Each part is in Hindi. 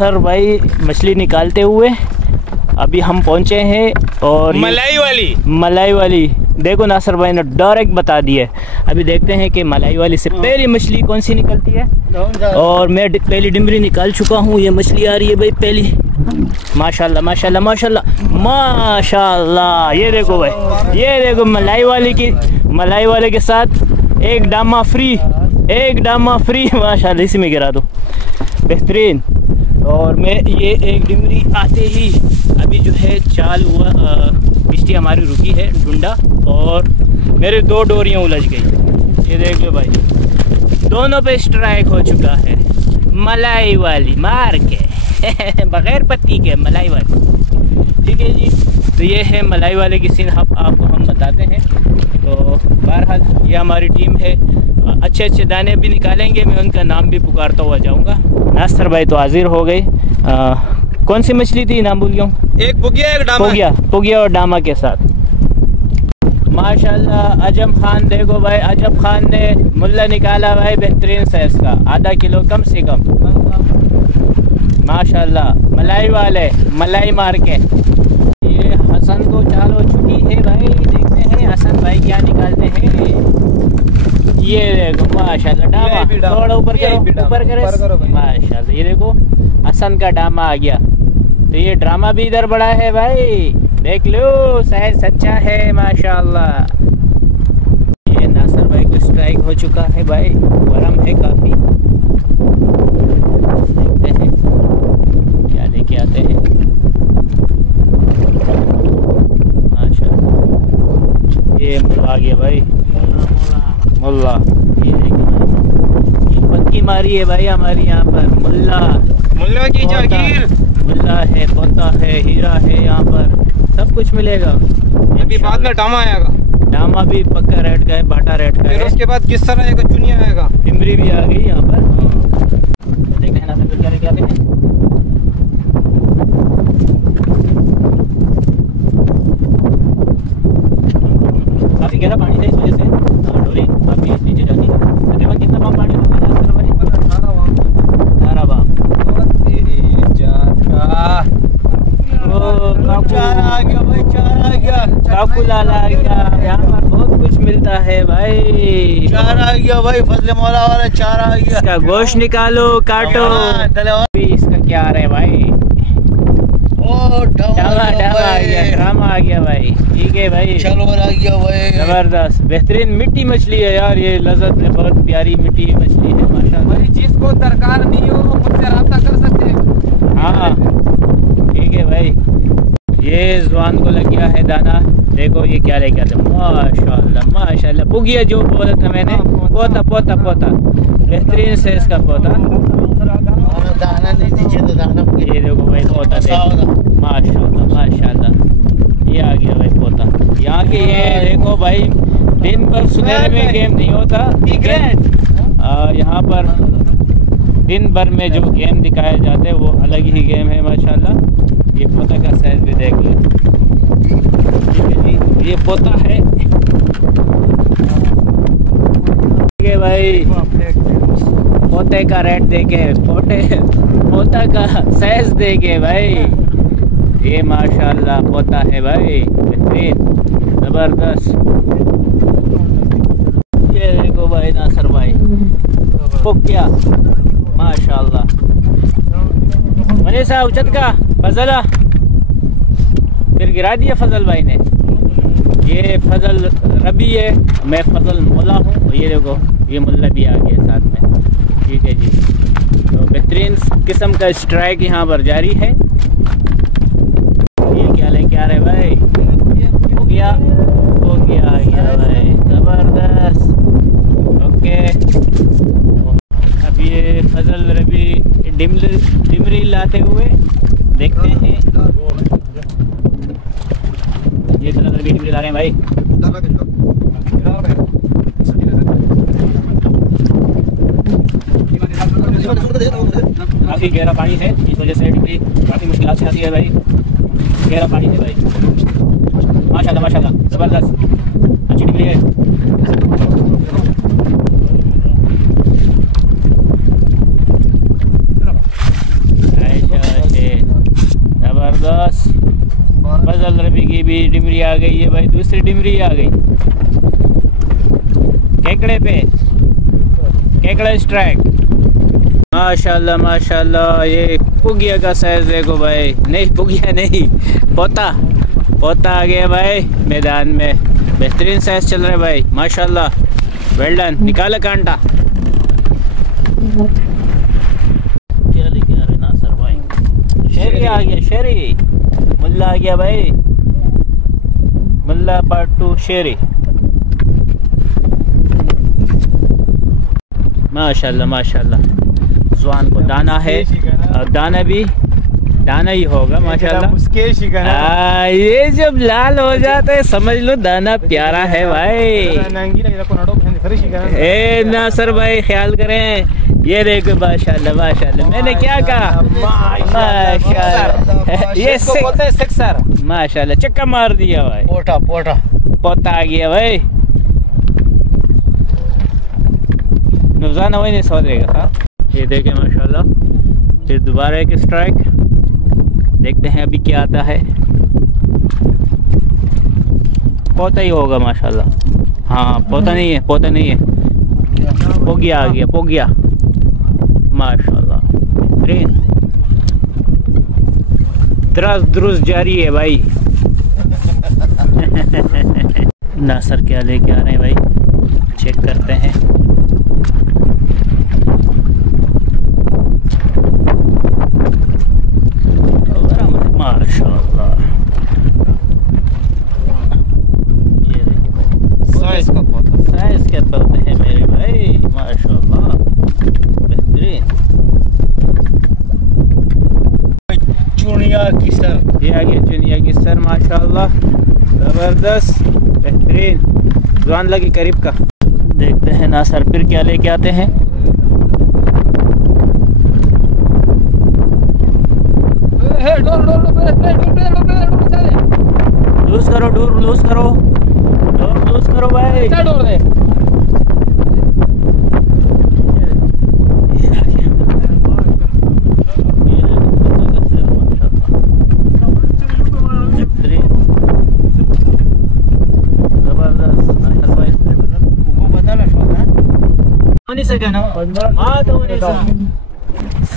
नासर भाई मछली निकालते हुए अभी हम पहुंचे हैं। और मलाई वाली देखो नासर भाई ने डायरेक्ट बता दिया है। अभी देखते हैं कि मलाई वाली से पहली मछली कौन सी निकलती है। और मैं पहली डिमरी निकाल चुका हूँ। ये मछली आ रही है भाई पहली। माशाल्लाह माशाल्लाह माशाल्लाह माशाल्लाह। ये देखो भाई, ये देखो मलाई वाले के साथ एक डामा फ्री माशाल्लाह। इसी में गिरा दो, बेहतरीन। और मैं ये एक डिमरी आते ही अभी जो है चाल हुआ, किश्ती हमारी रुकी है डुंडा, और मेरे 2 डोरियाँ उलझ गई। ये देख लो भाई, दोनों पे स्ट्राइक हो चुका है। मलाई वाली मार के बगैर पत्ती के मलाई वाली। ठीक है जी, तो ये है मलाई वाले की सीन आपको हम बताते हैं। तो बहरहाल ये हमारी टीम है। अच्छे दाने भी निकालेंगे, मैं उनका नाम भी पुकारता हुआ जाऊंगा। नासर भाई तो हाजिर हो गए। कौन सी मछली थी, नाम भूल गया हूँ। एक पुगिया एक डामा। पुगिया और डामा के साथ माशाल्लाह। अजम खान देखो भाई, अजम खान ने मुल्ला निकाला भाई बेहतरीन साइज का, आधा किलो कम से कम माशाल्लाह। मलाई वाले मलाई मार के। ये हसन को चाल हो चुकी है भाई, देखते हैं हसन भाई क्या निकालते हैं। ये देखो माशाल्लाह डामा, थोड़ा ऊपर करो माशाल्लाह। ये देखो हसन का डामा आ गया। तो ये ड्रामा भी इधर बड़ा है भाई, देख लो साइज सच्चा है माशाल्लाह। ये नासर भाई को स्ट्राइक हो चुका है भाई, गरम है काफ़ी। देखते हैं क्या लेके आते हैं माशाल्लाह। ये आ गया भाई मुल्ला। ये देखिए पक्की मारी है भाई हमारी यहाँ पर। मुल्ला की जागीर, मुल्ला है, पोता है, हीरा है, यहाँ पर सब कुछ मिलेगा। अभी बाद में डामा आएगा। डामा भी पक्का रेट का है, बाटा रेट का है। उसके बाद किस तरह आएगा, चुनिया आएगा, टिमरी भी आ गई यहाँ पर। देखते हैं ना सब क्या लेके आते हैं। काफी गहरा पानी है, इस वजह से डोरी काफी नीचे जाती है। तकरीबन कितना पाम पानी होगा नासर भाई? 18 पाम। चारा आ गया भाई, चारा आ गया, काकुलाल आ गया। यहाँ पर बहुत कुछ मिलता है भाई। चारा आ गया भाई, फजले मौला वाला चारा आ गया। इसका गोश्त निकालो, काटो। इसका क्या आ रहा है भाई? ड्रामा आ गया, ड्रामा आ गया भाई। ठीक है भाई, चलो आ गया भाई, जबरदस्त बेहतरीन मिट्टी मछली है यार। ये लज़्ज़त में बहुत प्यारी मिट्टी मछली है माशाल्लाह। जिसको दरकार नहीं हो मुझसे रब्ता कर सकते हैं। हाँ ठीक है भाई। ये जुबान को लग गया है दाना, देखो ये क्या लेके आते माशाल्लाह माशाल्लाह। पुगिया जो बोला था मैंने, पोता बेहतरीन से इसका पोता। दाना नहीं दीजिए तो दाना। ये देखो भाई पोता माशाल्लाह माशाल्लाह। ये आ गया भाई पोता। यहाँ के ये देखो भाई, दिन भर सुनहरे में गेम नहीं होता। यहाँ पर दिन भर में जो गेम दिखाए जाते हैं वो अलग ही गेम है माशाल्लाह। ये पोता का साइज भी देख लो। ठीक है जी, ये पोता है। ठीक है भाई, पोते का रेट देके, पोता का साइज देके भाई। ये माशाल्लाह पोता है भाई, बेहतरीन जबरदस्त। ये देखो भाई नासर भाई, क्या माशाल्लाह। मनीषा उचत का फजला फिर गिरा दिया फजल भाई ने। ये फजल रबी है, मैं फजल मुल्ला हूँ। ये देखो ये मुल्ला भी आ गया साथ में। ठीक है जी, तो बेहतरीन किस्म का स्ट्राइक यहाँ पर जारी है। ये क्या लेके आ रहे भाई? हो गया आ गया भाई, ज़बरदस्त। ओके, अब ये फजल रबी डिमरी लाते हुए देखते हैं। ये फजल रबी डिमरी ला रहे हैं भाई। काफ़ी गहरा पानी है, इस वजह से डिमरी काफ़ी मुश्किल से आती है भाई। गहरा पानी है भाई, माशाल्लाह माशाल्लाह ज़बरदस्त अच्छी डिमरी है। ये भी डिमरी आ गई है भाई, दूसरी डिमरी आ गई केकड़े पे, केकड़ा स्ट्राइक। माशाल्लाह माशाल्लाह। ये पुगिया का साइज देखो भाई, नहीं पुगिया नहीं, पोता पोता आ गया भाई मैदान में। बेहतरीन साइज चल रहा है भाई माशाल्लाह, वेल डन। निकाला कांटा। क्या लेके आ रहे नासर भाई? शेरी आ गया, शेरी मुल्ला आ गया भाई, मुल्ला पार्ट 2 शेरी। माशाल्लाह माशाल्लाह। जवान को दाना है और दाना भी दाना ही होगा माशाल्लाह। ये जब लाल हो जाता है समझ लो दाना प्यारा है भाई। ए नासर भाई ख्याल करें, ये देखो माशाल्लाह माशाल्लाह। मैंने क्या कहा माशाल्लाह, ये सिक्सर माशाल्लाह, चक्का मार दिया भाई। पोटा पोटा पोता आ गया भाई। नुकसान वही नहीं सो देगा था। ये देखें माशाल्लाह, फिर दोबारा एक स्ट्राइक। देखते हैं अभी क्या आता है। पोता ही होगा माशाल्लाह। हाँ पोता नहीं है, पोता नहीं है, पोगिया आ गया, पोगिया माशाल्लाह। बेहतरीन द्रस द्रुस जारी है भाई। नासर क्या लेके आ रहे हैं भाई, चेक करते हैं। माशाल्लाह ये देखिए भाई, साइज के पौधे हैं मेरे भाई माशाल्लाह, बेहतरीन। चुनिया की सर, ये आ गया चुनिया की सर माशाल्लाह, जबरदस्त बेहतरीन। जवान लगी करीब का। देखते हैं नासर फिर क्या लेके आते हैं। लूज करो, डोर लूज करो, डोर लूज करो भाई। डोर दे।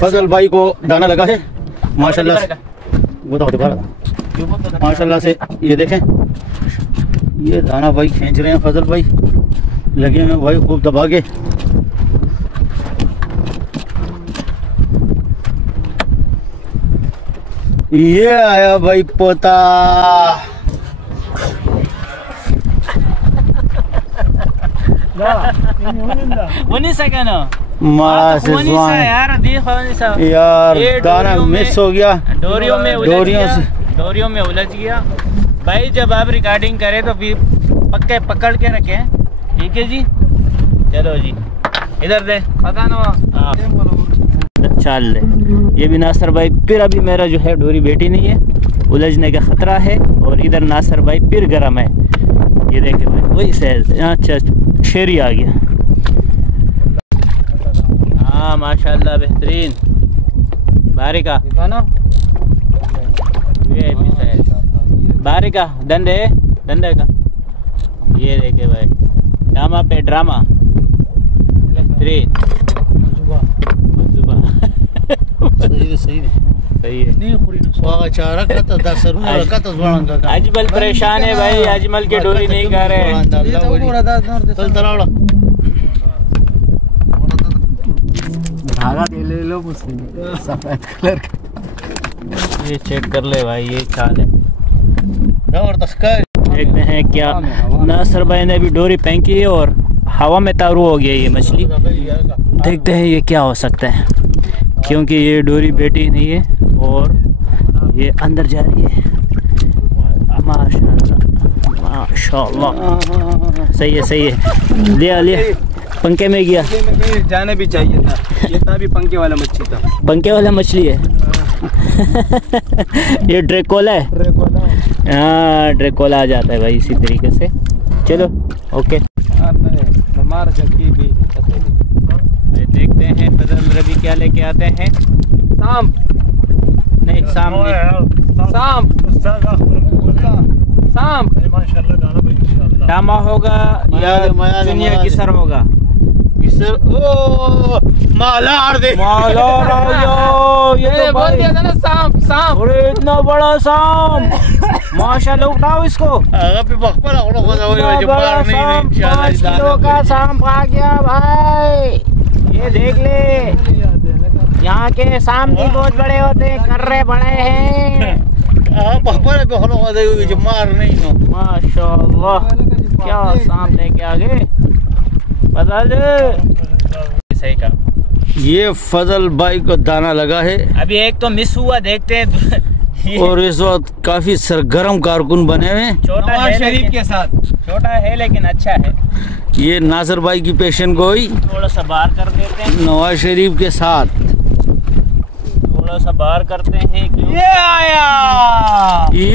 फजल भाई को दाना लगा है माशाल्लाह, वो तो माशाल्लाह से। ये देखें, ये दाना भाई खींच रहे हैं फजल भाई, लगे हुए भाई खूब दबा के। ये आया भाई पोता। यार दाना मिस हो गया, डोरियों में उलझ गया भाई। जब आप रिकॉर्डिंग करें तो फिर पक्के पकड़ के रखें, ठीक है जी। चलो जी इधर दे, पता ना चल ले। ये भी नासर भाई फिर अभी मेरा जो है डोरी बेटी नहीं है, उलझने का खतरा है। और इधर नासर भाई फिर गर्म है। ये देखे भाई वही साइज। अच्छा शेरी आ गया। हाँ माशाल्लाह बेहतरीन। बारिका बारिका डंडे डंडे का। ये देखे भाई ड्रामा पे ड्रामा, बेहतरीन। सही है। अजमल परेशान है भाई, अजमल की डोरी नहीं खा रहे। धागा ले लो मुझसे सफेद कलर का। ये चेक कर ले भाई, ये चाल है। देखते हैं क्या नासर भाई ने अभी डोरी फेंकी है और हवा में तारू हो गया ये मछली। देखते हैं ये क्या हो सकता है, क्योंकि ये डोरी बेटी नहीं है और ये अंदर जा रही है। माशाल्लाह माशाल्लाह। सही है सही है। लिया लिया, पंखे में गया। जाने भी चाहिए था, ये था भी पंखे वाला मछली था। पंखे वाला मछली है। ये ड्रेकोला है। हाँ ड्रेकोला आ जाता है भाई इसी तरीके से। चलो ओके। देखते हैं फजल रवि क्या लेके आते हैं। शाम नहीं शाम नहीं, शाम सांप माशाल्लाह गाना भाई इंशाल्लाह। टामा होगा या दुनिया की सर होगा? ओ मालार दे मालार आ गया। ये तो बोल भाई दिया था ना सांप सांप। अरे इतना बड़ा सांप माशाल्लाह, उठाओ इसको। आगे पे बखपर आउलो हो जाओ ये मार नहीं इंशाल्लाह। 5 किलो का सांप आ गया भाई, ये देख ले। यहाँ के सांप भी बहुत बड़े होते हैं, कर्रे बड़े हैं। बखपर पे होलो हो जाओ ये मार नहीं हो। माशाल्लाह क्या सांप लेके आ गए, फजल सही का। ये फजल भाई को दाना लगा है। अभी एक तो मिस हुआ, देखते हैं। और इस वक्त काफी सरगर्म कारकुन बने हुए। छोटा है शरीफ के साथ, छोटा है लेकिन अच्छा है। ये नासिर भाई की पेशेंट को ही थोड़ा सा बाहर कर देते हैं, नवाज शरीफ के साथ थोड़ा सा बाहर करते हैं। क्यों? ये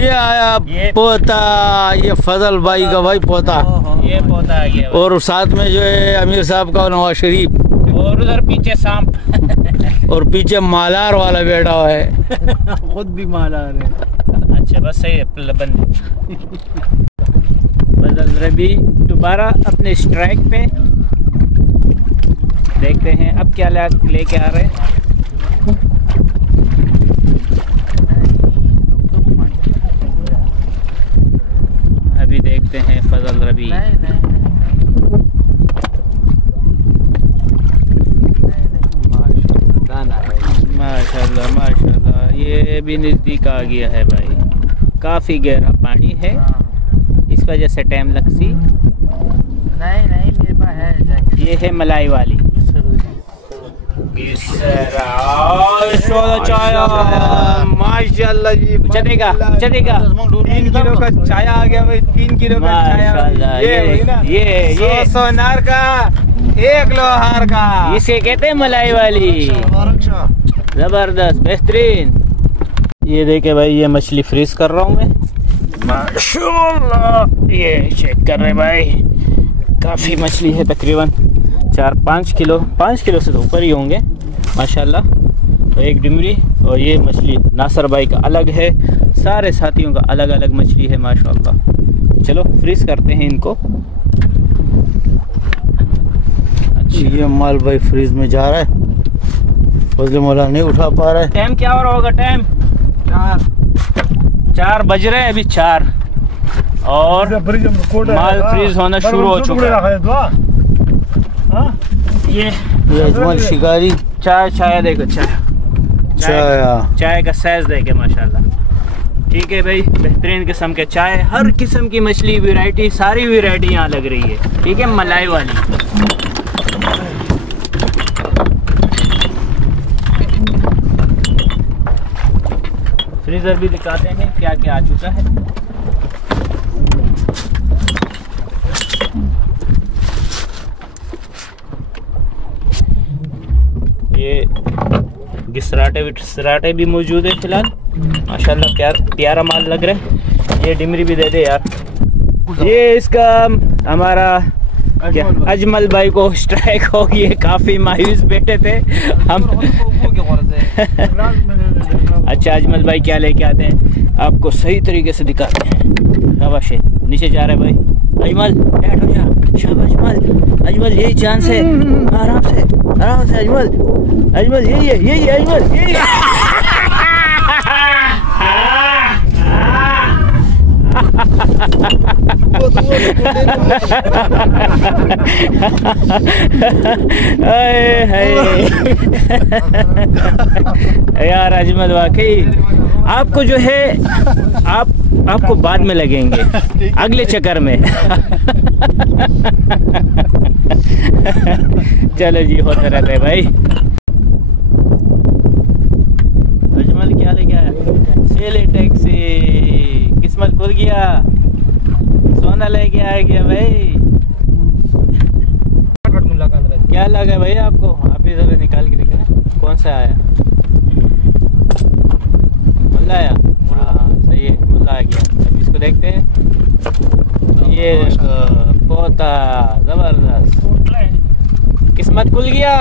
आया ये पोता, ये फजल भाई का भाई पोता। ये पोता आ गया भाई। और साथ में जो है अमीर साहब का नवाज शरीफ, और उधर पीछे सांप। और पीछे मालार वाला बैठा हुआ है। खुद भी मालार है। अच्छा बस सही है, बंद। फजल रबी दोबारा अपने स्ट्राइक पे, देखते हैं अब क्या लेके आ रहे हैं। अभी देखते हैं फजल रबी। माशाल्लाह माशाल्लाह, ये भी नज़दीक आ गया है भाई। काफ़ी गहरा पानी है, इस वजह से टाइम लगती। नहीं मेरे पास है। ये है मलाई वाली। माशाल्लाह जी, चलेगा 3 किलो का चाय आ गया भाई। 3 किलो का माशाल्लाह। चाय। ये सोनार का 1 लोहार का। इसे कहते हैं मलाई वाली। जबरदस्त बेहतरीन। ये देखे भाई, ये मछली फ्रीज कर रहा हूँ मैं। माशाल्लाह ये चेक कर रहे भाई, काफ़ी मछली है, तकरीबन 4-5 किलो, 5 किलो से तो ऊपर ही होंगे माशाल्लाह। तो एक डिमरी, और ये मछली नासिर भाई का अलग है, सारे साथियों का अलग अलग मछली है माशाल्लाह। चलो फ्रीज करते हैं इनको। अच्छा ये माल भाई फ्रीज में जा रहा है, फजल मौला नहीं उठा पा रहा है। टाइम क्या हो रहा होगा? टाइम 4 बज रहे हैं अभी, 4, और माल फ्रीज होना शुरू हो चुका है। ये अजमल शिकारी चाय देखो, चाय का साइज देखे माशाल्लाह। ठीक है भाई, बेहतरीन किस्म के चाय, हर किस्म की मछली वैरायटी, सारी वैरायटी यहाँ लग रही है। ठीक है, मलाई वाली। फ्रीजर भी दिखाते हैं क्या क्या आ चुका है। ये गिसराटे भी मौजूद है फिलहाल माशाल्लाह। प्यारा माल लग रहा है। ये डिमरी भी दे दे यार। ये इसका हमारा क्या अजमल भाई को स्ट्राइक हो गई है, काफ़ी मायूस बैठे थे हम। अच्छा अजमल भाई क्या लेके आते हैं आपको सही तरीके से दिखाते हैं। शाबाश है, नीचे जा रहे भाई। अजमल बैठ हो जा, शाबाश अजमल यही चांस है, आराम से अजमल यही है अजमल। यार अजमल वाकई आपको जो है आपको बाद में लगेंगे अगले चक्कर में। चलो जी, होता रहता है भाई। अजमल क्या लेके आया? चले टैक्सी, किस्मत खुल गया, सोना लेके आ गया भाई। क्या लगा भाई आपको? आप ही जरा निकाल के दिखा, कौन सा आया? मुल्ला आया? हाँ सही है, मुल्ला आ गया। अब इसको देखते हैं। ये पोता जबरदस्त, किस्मत खुल गया,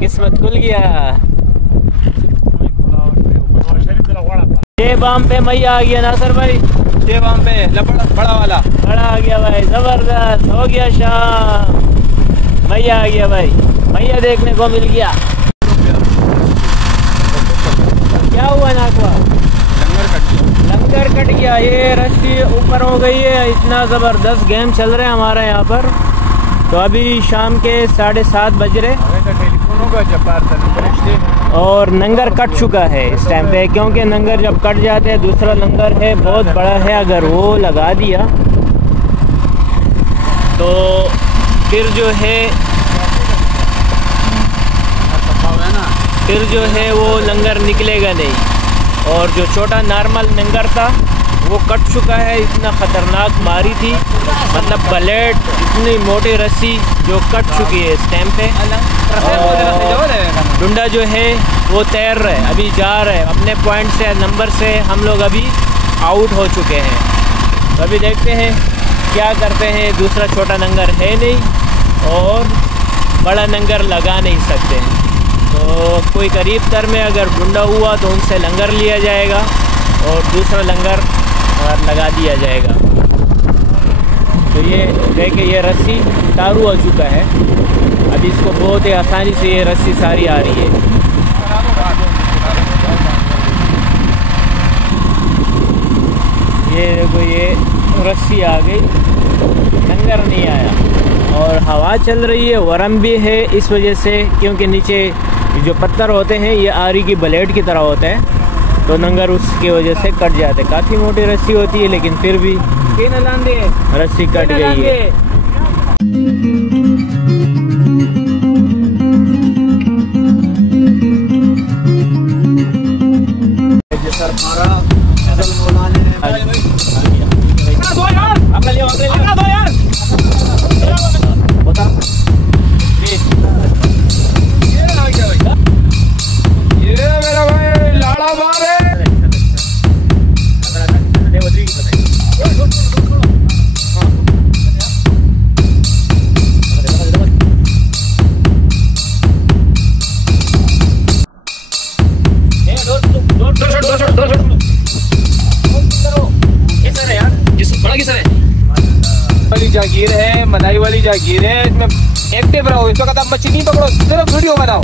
किस्मत खुल गया। ये वाम पे मैया आ गया नासर भाई, वहाँ पे बड़ा वाला बड़ा आ गया भाई, जबरदस्त हो गया शाम। मैया आ गया भाई, मैया देखने को मिल गया। क्या हुआ नाकवा? लंगर कट गया। ये रस्सी ऊपर हो गई है। इतना ज़बरदस्त गेम चल रहे हैं हमारे यहाँ पर। तो अभी शाम के 7:30 बज रहे और लंगर कट चुका है इस टाइम पे, क्योंकि लंगर जब कट जाते हैं, दूसरा लंगर है बहुत बड़ा है, अगर वो लगा दिया तो फिर जो है वो लंगर निकलेगा नहीं। और जो छोटा नॉर्मल लंगर था वो कट चुका है। इतना ख़तरनाक मारी थी, मतलब ब्लेड, इतनी मोटी रस्सी जो कट चुकी है इस टाइम पे। डुंडा जो है वो तैर रहे, अभी जा रहे अपने पॉइंट से, नंबर से हम लोग अभी आउट हो चुके हैं। तो अभी देखते हैं क्या करते हैं। दूसरा छोटा लंगर है नहीं और बड़ा लंगर लगा नहीं सकते हैं, तो कोई करीब तर में अगर डुंडा हुआ तो उनसे लंगर लिया जाएगा और दूसरा लंगर लगा दिया जाएगा। तो ये देखिए, ये रस्सी तारू आ चुका है। अभी इसको बहुत ही आसानी से ये रस्सी सारी आ रही है। ये देखो, ये रस्सी आ गई, लंगर नहीं आया। और हवा चल रही है, वरम भी है इस वजह से, क्योंकि नीचे जो पत्थर होते हैं ये आरी की ब्लेड की तरह होते हैं, तो लंगर उसकी वजह से कट जाते। काफ़ी मोटी रस्सी होती है लेकिन फिर भी रस्सी कट गई है। जागीर है, मलाई वाली जागीर है, इसमें एक्टिव रहो। इस वक्त आप मछली नहीं पकड़ो, सिर्फ वीडियो बनाओ।